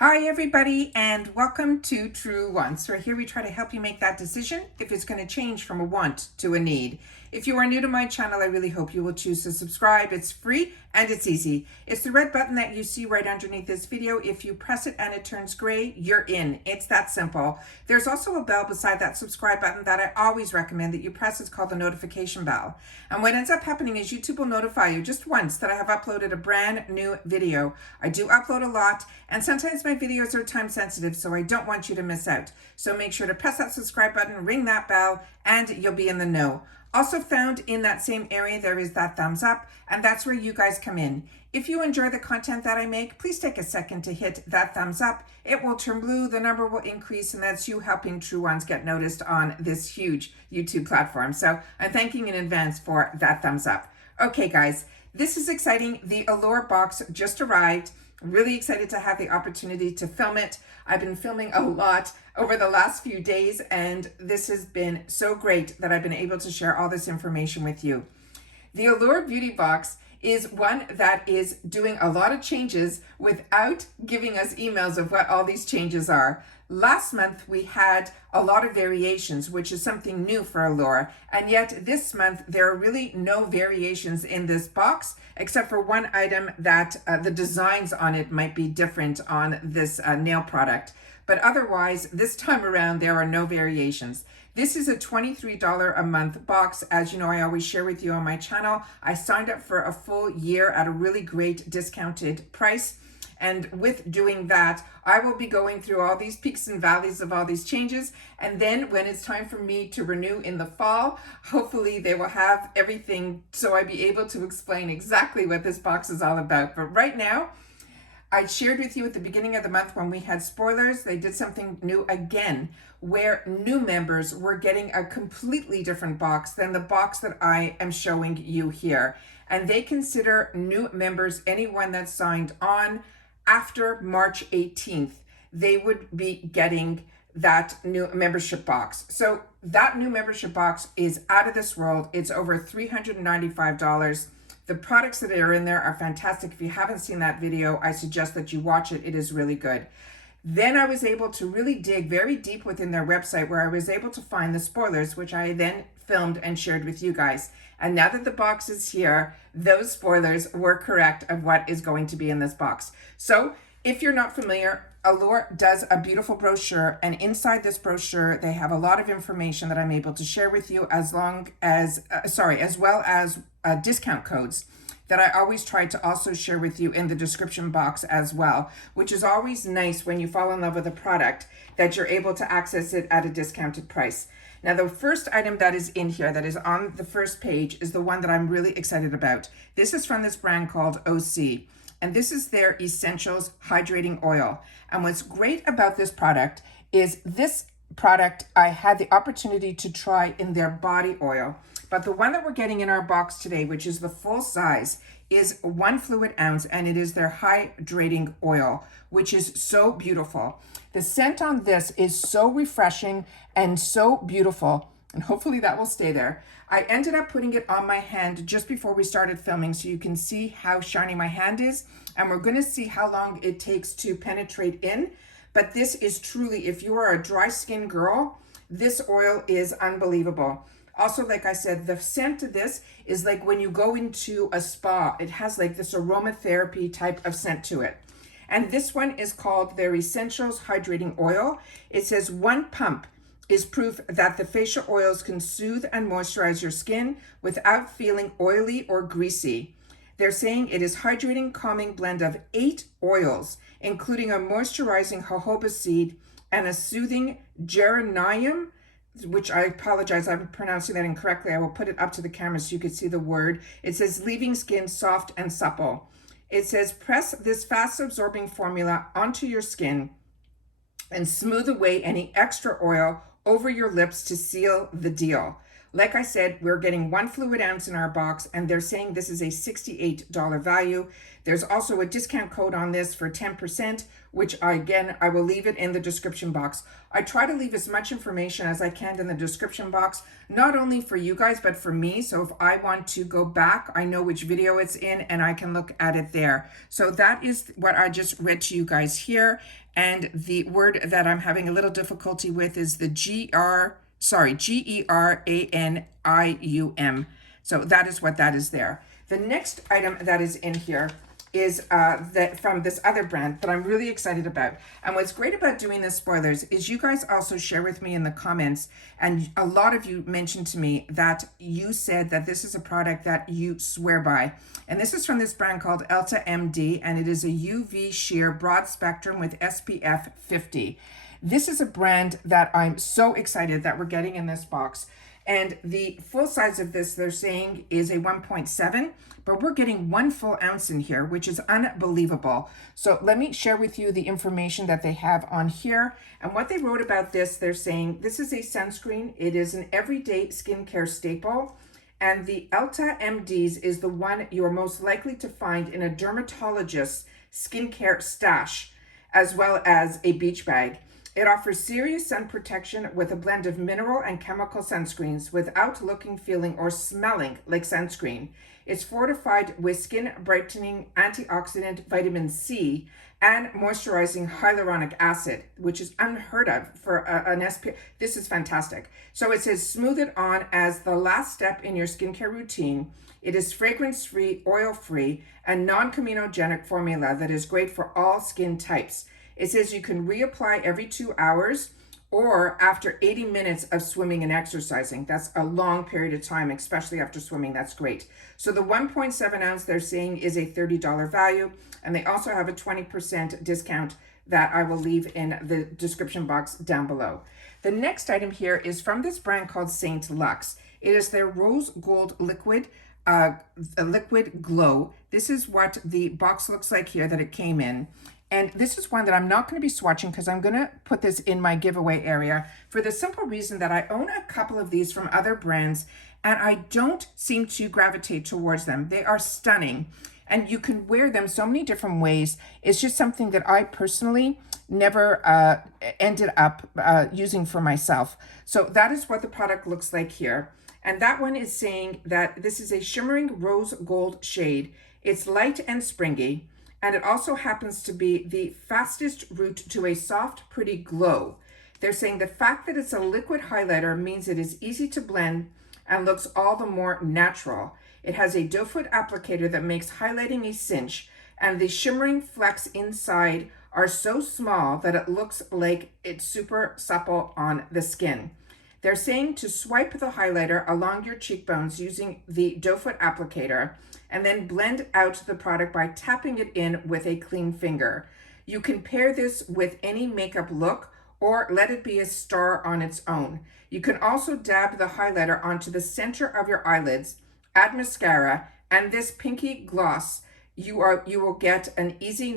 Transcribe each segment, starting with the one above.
Hi everybody, and welcome to True Wants, where here we try to help you make that decision if it's going to change from a want to a need. If you are new to my channel, I really hope you will choose to subscribe. It's free and it's easy. It's the red button that you see right underneath this video. If you press it and it turns gray, you're in. It's that simple. There's also a bell beside that subscribe button that I always recommend that you press. It's called the notification bell. And what ends up happening is YouTube will notify you just once that I have uploaded a brand new video. I do upload a lot, and sometimes my videos are time sensitive, so I don't want you to miss out. So make sure to press that subscribe button, ring that bell, and you'll be in the know. Also found in that same area, there is that thumbs up, and that's where you guys come in. If you enjoy the content that I make, please take a second to hit that thumbs up. It will turn blue, the number will increase, and that's you helping True Ones get noticed on this huge YouTube platform. So I'm thanking in advance for that thumbs up. Okay, guys, this is exciting. The Allure box just arrived. Really excited to have the opportunity to film it. I've been filming a lot over the last few days, and this has been so great that I've been able to share all this information with you. The Allure Beauty Box is one that is doing a lot of changes without giving us emails of what all these changes are. Last month, we had a lot of variations, which is something new for Allure. And yet this month, there are really no variations in this box, except for one item that the designs on it might be different on this nail product. But otherwise, this time around, there are no variations. This is a $23 a month box. As you know, I always share with you on my channel. I signed up for a full year at a really great discounted price. And with doing that, I will be going through all these peaks and valleys of all these changes. And then when it's time for me to renew in the fall, hopefully they will have everything so I'll be able to explain exactly what this box is all about. But right now, I shared with you at the beginning of the month when we had spoilers, they did something new again, where new members were getting a completely different box than the box that I am showing you here. And they consider new members anyone that signed on after March 18th. They would be getting that new membership box. So that new membership box is out of this world. It's over $395. The products that are in there are fantastic. If you haven't seen that video, I suggest that you watch it. It is really good. Then I was able to really dig very deep within their website, where I was able to find the spoilers, which I then filmed and shared with you guys. And now that the box is here, those spoilers were correct of what is going to be in this box. So if you're not familiar, Allure does a beautiful brochure, and inside this brochure, they have a lot of information that I'm able to share with you, as well as discount codes that I always try to also share with you in the description box as well, which is always nice when you fall in love with a product that you're able to access it at a discounted price. Now, the first item that is in here that is on the first page is the one that I'm really excited about. This is from this brand called OSEA, and this is their Essentials Hydrating Oil. And what's great about this product is this product I had the opportunity to try in their body oil. But the one that we're getting in our box today, which is the full size, is 1 fluid ounce, and it is their hydrating oil, which is so beautiful. The scent on this is so refreshing and so beautiful, and hopefully that will stay there. I ended up putting it on my hand just before we started filming, so you can see how shiny my hand is, and we're gonna see how long it takes to penetrate in. But this is truly, if you are a dry skin girl, this oil is unbelievable. Also, like I said, the scent of this is like when you go into a spa. It has like this aromatherapy type of scent to it. And this one is called their Essentials Hydrating Oil. It says 1 pump is proof that the facial oils can soothe and moisturize your skin without feeling oily or greasy. They're saying it is hydrating, calming blend of 8 oils, including a moisturizing jojoba seed and a soothing geranium, which I apologize, I'm pronouncing that incorrectly. I will put it up to the camera so you can see the word. It says leaving skin soft and supple. It says press this fast absorbing formula onto your skin and smooth away any extra oil over your lips to seal the deal. Like I said, we're getting 1 fluid ounce in our box, and they're saying this is a $68 value. There's also a discount code on this for 10%, which I will leave it in the description box. I try to leave as much information as I can in the description box, not only for you guys, but for me. So if I want to go back, I know which video it's in and I can look at it there. So that is what I just read to you guys here. And the word that I'm having a little difficulty with is the Geranium. So that is what that is there. The next item that is in here is from this other brand that I'm really excited about. And what's great about doing the spoilers is you guys also share with me in the comments, and a lot of you mentioned to me that you said that this is a product that you swear by. And this is from this brand called Elta MD, and it is a UV sheer broad spectrum with SPF 50. This is a brand that I'm so excited that we're getting in this box. And the full size of this, they're saying, is a 1.7, but we're getting 1 full ounce in here, which is unbelievable. So let me share with you the information that they have on here. And what they wrote about this, they're saying, this is a sunscreen. It is an everyday skincare staple. And the Elta MDs is the one you are most likely to find in a dermatologist's skincare stash, as well as a beach bag. It offers serious sun protection with a blend of mineral and chemical sunscreens without looking, feeling, or smelling like sunscreen. It's fortified with skin brightening antioxidant vitamin C and moisturizing hyaluronic acid, which is unheard of for an SPF. This is fantastic. So it says smooth it on as the last step in your skincare routine. It is fragrance-free, oil-free, and non-comedogenic formula that is great for all skin types. It says you can reapply every 2 hours or after 80 minutes of swimming and exercising. That's a long period of time, especially after swimming. That's great. So the 1.7 ounce they're saying is a $30 value. And they also have a 20% discount that I will leave in the description box down below. The next item here is from this brand called Saint Luxe. It is their Rose Gold Liquid Liquid Glow. This is what the box looks like here that it came in. And this is one that I'm not going to be swatching because I'm going to put this in my giveaway area for the simple reason that I own a couple of these from other brands and I don't seem to gravitate towards them. They are stunning and you can wear them so many different ways. It's just something that I personally never ended up using for myself. So that is what the product looks like here. And that one is saying that this is a shimmering rose gold shade. It's light and springy. And it also happens to be the fastest route to a soft, pretty glow. They're saying the fact that it's a liquid highlighter means it is easy to blend and looks all the more natural. It has a doe foot applicator that makes highlighting a cinch, and the shimmering flecks inside are so small that it looks like it's super supple on the skin. They're saying to swipe the highlighter along your cheekbones using the doe foot applicator, and then blend out the product by tapping it in with a clean finger. You can pair this with any makeup look or let it be a star on its own. You can also dab the highlighter onto the center of your eyelids, add mascara, and this pinky gloss. You will get an easy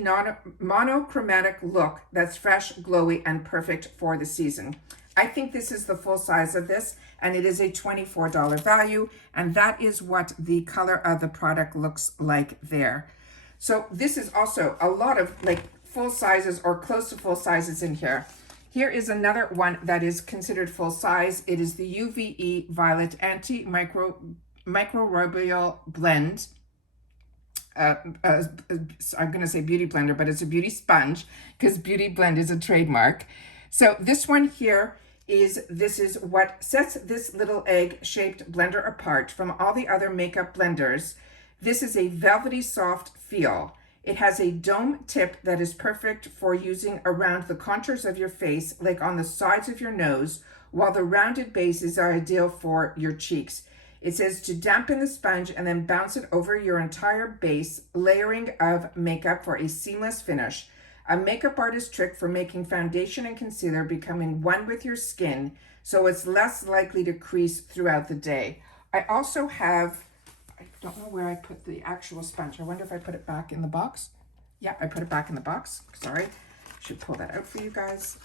monochromatic look that's fresh, glowy, and perfect for the season. I think this is the full size of this, and it is a $24 value, and that is what the color of the product looks like there. So this is also a lot of like full sizes or close to full sizes in here. Here is another one that is considered full size. It is the UVE Violet Antimicrobial Blend. I'm going to say beauty blender, but it's a beauty sponge because beauty blend is a trademark. So this one here this is what sets this little egg-shaped blender apart from all the other makeup blenders. This is a velvety soft feel. It has a dome tip that is perfect for using around the contours of your face, like on the sides of your nose, while the rounded bases are ideal for your cheeks. It says to dampen the sponge and then bounce it over your entire base, layering of makeup for a seamless finish. A makeup artist trick for making foundation and concealer becoming one with your skin, so it's less likely to crease throughout the day. I also have, I don't know where I put the actual sponge. I wonder if I put it back in the box. Yeah, I put it back in the box. Sorry, should pull that out for you guys.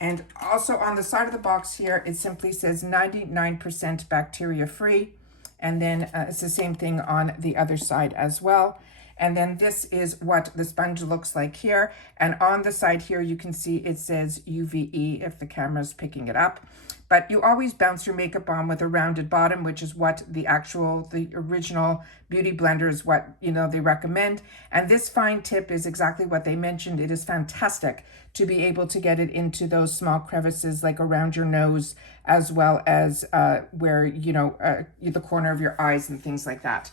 And also on the side of the box here, it simply says 99% bacteria free. And then it's the same thing on the other side as well. And then this is what the sponge looks like here. And on the side here, you can see it says UVE if the camera's picking it up. But you always bounce your makeup on with a rounded bottom, which is what the original Beauty Blender is what, they recommend. And this fine tip is exactly what they mentioned. It is fantastic to be able to get it into those small crevices, like around your nose, as well as where, the corner of your eyes and things like that.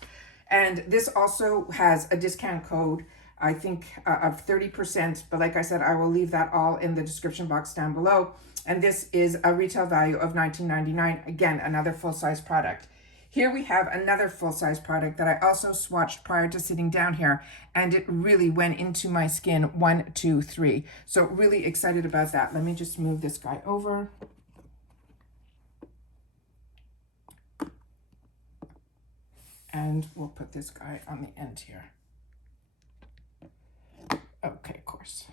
And this also has a discount code, I think, of 30%. But like I said, I will leave that all in the description box down below. And this is a retail value of $19.99. Again, another full-size product. Here we have another full-size product that I also swatched prior to sitting down here, and it really went into my skin 1, 2, 3. So really excited about that. Let me just move this guy over. And we'll put this guy on the end here. Okay, of course.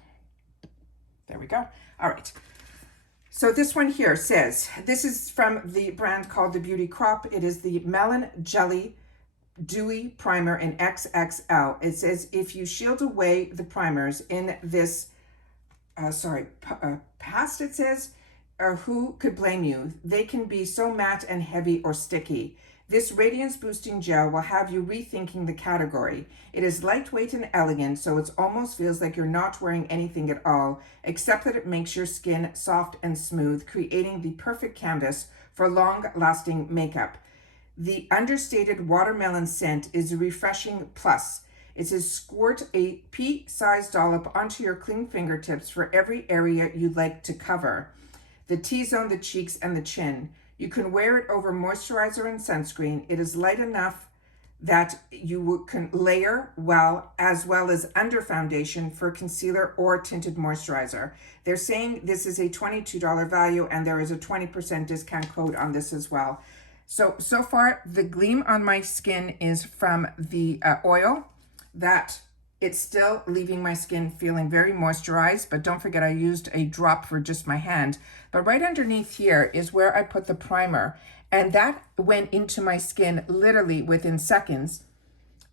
There we go. All right. So this one here says, this is from the brand called the Beauty Crop. It is the Melon Jelly Dewy Primer in XXL. It says, if you shield away the primers in this, past, it says, who could blame you? They can be so matte and heavy or sticky. This radiance boosting gel will have you rethinking the category. It is lightweight and elegant, so it almost feels like you're not wearing anything at all, except that it makes your skin soft and smooth, creating the perfect canvas for long-lasting makeup. The understated watermelon scent is a refreshing plus. It says squirt a pea-sized dollop onto your clean fingertips for every area you'd like to cover. The T-zone, the cheeks, and the chin. You can wear it over moisturizer and sunscreen. It is light enough that you can layer as well as under foundation for concealer or tinted moisturizer. They're saying this is a $22 value, and there is a 20% discount code on this as well. So far, the gleam on my skin is from the oil that it's still leaving my skin feeling very moisturized, but don't forget I used a drop for just my hand. But right underneath here is where I put the primer, and that went into my skin literally within seconds.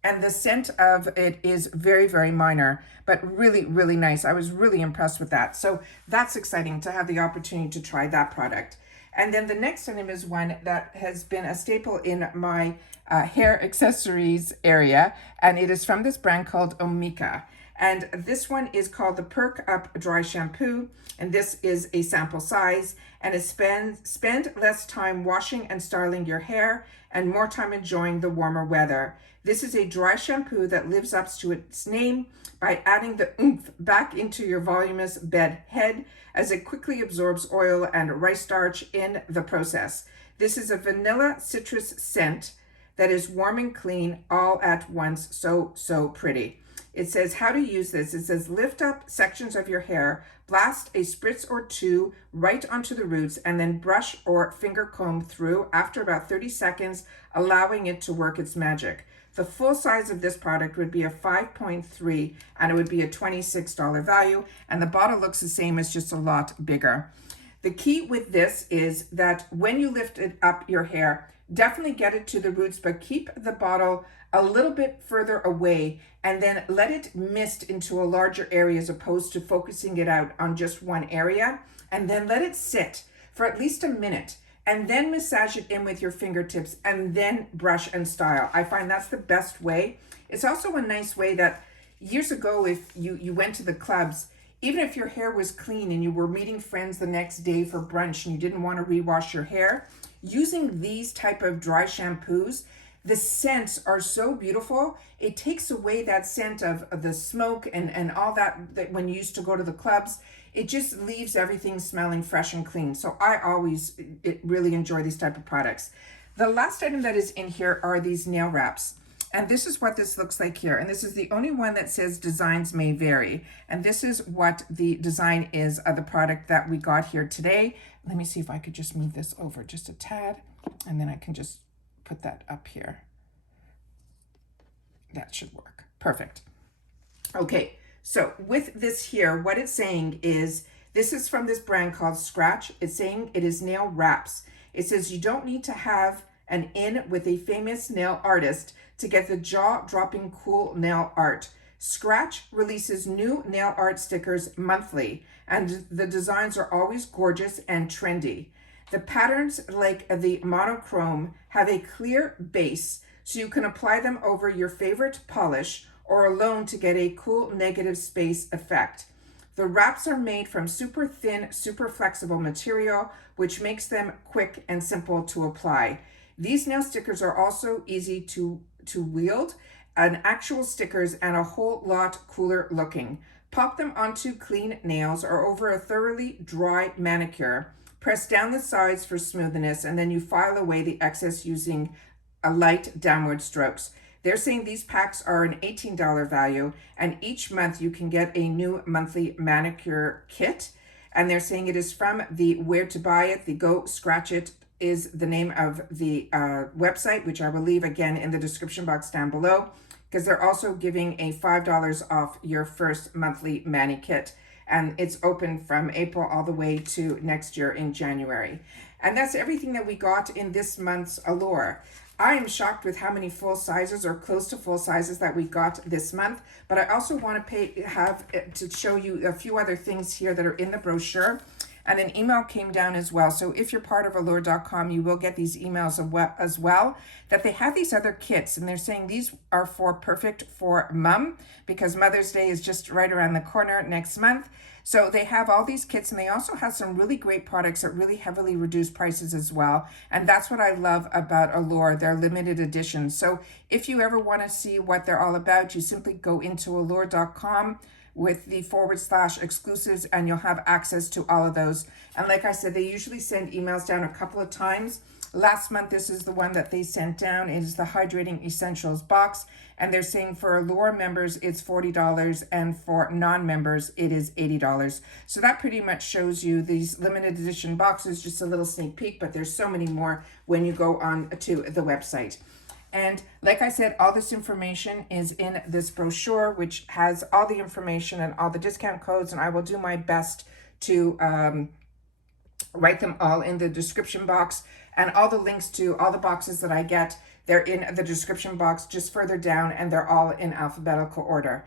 And the scent of it is very, very minor, but really, really nice. I was really impressed with that. So that's exciting to have the opportunity to try that product. And then the next item is one that has been a staple in my hair accessories area, and it is from this brand called AMIKA. And this one is called the Perk Up Dry Shampoo, and this is a sample size, and it spend less time washing and styling your hair and more time enjoying the warmer weather. This is a dry shampoo that lives up to its name by adding the oomph back into your voluminous bed head, as it quickly absorbs oil and rice starch in the process. This is a vanilla citrus scent that is warm and clean all at once. So pretty. It says how to use this. It says lift up sections of your hair, blast a spritz or two right onto the roots, and then brush or finger comb through after about 30 seconds, allowing it to work its magic. The full size of this product would be a 5.3, and it would be a $26 value, and the bottle looks the same, as just a lot bigger. The key with this is that when you lift it up your hair, definitely get it to the roots, but keep the bottle a little bit further away, and then let it mist into a larger area as opposed to focusing it out on just one area, and then let it sit for at least a minute, and then massage it in with your fingertips, and then brush and style. I find that's the best way. It's also a nice way that years ago, if you went to the clubs, even if your hair was clean and you were meeting friends the next day for brunch and you didn't want to rewash your hair, using these type of dry shampoos, the scents are so beautiful. It takes away that scent of the smoke and all that when you used to go to the clubs. It just leaves everything smelling fresh and clean. So I really enjoy these type of products. The last item that is in here are these nail wraps. And this is what this looks like here. And this is the only one that says designs may vary. And this is what the design is of the product that we got here today. Let me see if I could just move this over just a tad, and then I can just put that up here. That should work. Perfect. Okay, so with this here, what it's saying is This is from this brand called Scratch. It's saying it is nail wraps. It says you don't need to have an in with a famous nail artist to get the jaw-dropping cool nail art. Scratch releases new nail art stickers monthly, and the designs are always gorgeous and trendy. The patterns, like the monochrome, have a clear base, so you can apply them over your favorite polish or alone to get a cool negative space effect. The wraps are made from super thin, super flexible material, which makes them quick and simple to apply. These nail stickers are also easy to wield, and actual stickers, and a whole lot cooler looking. Pop them onto clean nails or over a thoroughly dry manicure. Press down the sides for smoothness, and then you file away the excess using a light downward strokes. They're saying these packs are an $18 value, and each month you can get a new monthly manicure kit. And they're saying it is from the Where to Buy It, the GoScratch.it is the name of the website, which I will leave again in the description box down below, because they're also giving a $5 off your first monthly mani kit. And it's open from April all the way to next year in January. And that's everything that we got in this month's Allure. I am shocked with how many full sizes or close to full sizes that we got this month, but I also want to show you a few other things here that are in the brochure. And an email came down as well. So if you're part of Allure.com, you will get these emails as well, that they have these other kits, and they're saying these are perfect for mom, because Mother's Day is just right around the corner next month. So they have all these kits, and they also have some really great products at really heavily reduced prices as well. And that's what I love about Allure, their limited editions. So if you ever want to see what they're all about, you simply go into Allure.com with the /exclusives, and you'll have access to all of those. And like I said, they usually send emails down a couple of times. Last month, this is the one that they sent down. It is the Hydrating Essentials box, and they're saying for Allure members, it's $40, and for non-members, it is $80. So that pretty much shows you these limited edition boxes, just a little sneak peek, but there's so many more when you go on to the website. And like I said, all this information is in this brochure, which has all the information and all the discount codes, and I will do my best to write them all in the description box. And all the links to all the boxes that I get, they're in the description box just further down, and they're all in alphabetical order.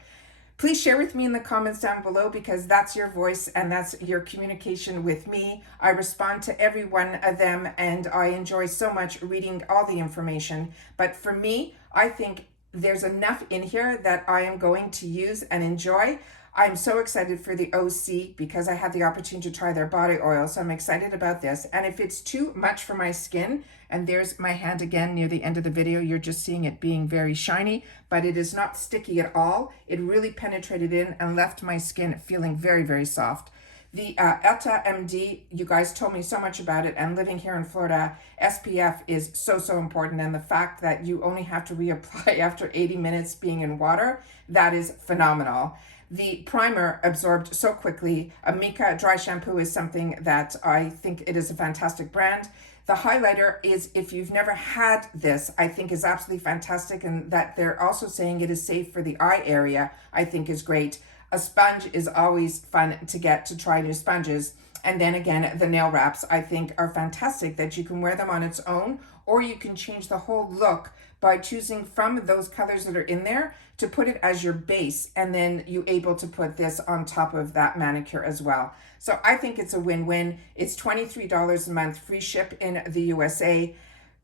Please share with me in the comments down below, because that's your voice and that's your communication with me. I respond to every one of them, and I enjoy so much reading all the information. But for me, I think there's enough in here that I am going to use and enjoy. I'm so excited for the OSEA because I had the opportunity to try their body oil, so I'm excited about this. And if it's too much for my skin, and there's my hand again near the end of the video, you're just seeing it being very shiny, but it is not sticky at all. It really penetrated in and left my skin feeling very, very soft. The Elta MD, you guys told me so much about it, and living here in Florida, SPF is so, so important. And the fact that you only have to reapply after 80 minutes being in water, that is phenomenal. The primer absorbed so quickly. AMIKA dry shampoo is something that I think it is a fantastic brand. The highlighter is, if you've never had this, I think is absolutely fantastic, and that they're also saying it is safe for the eye area, I think is great. A sponge is always fun to get to try new sponges. And then again, the nail wraps I think are fantastic, that you can wear them on its own, or you can change the whole look by choosing from those colors that are in there to put it as your base, and then you're able to put this on top of that manicure as well. So I think it's a win-win. It's $23 a month, free ship in the USA.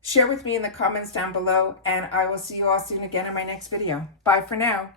Share with me in the comments down below, and I will see you all soon again in my next video. Bye for now.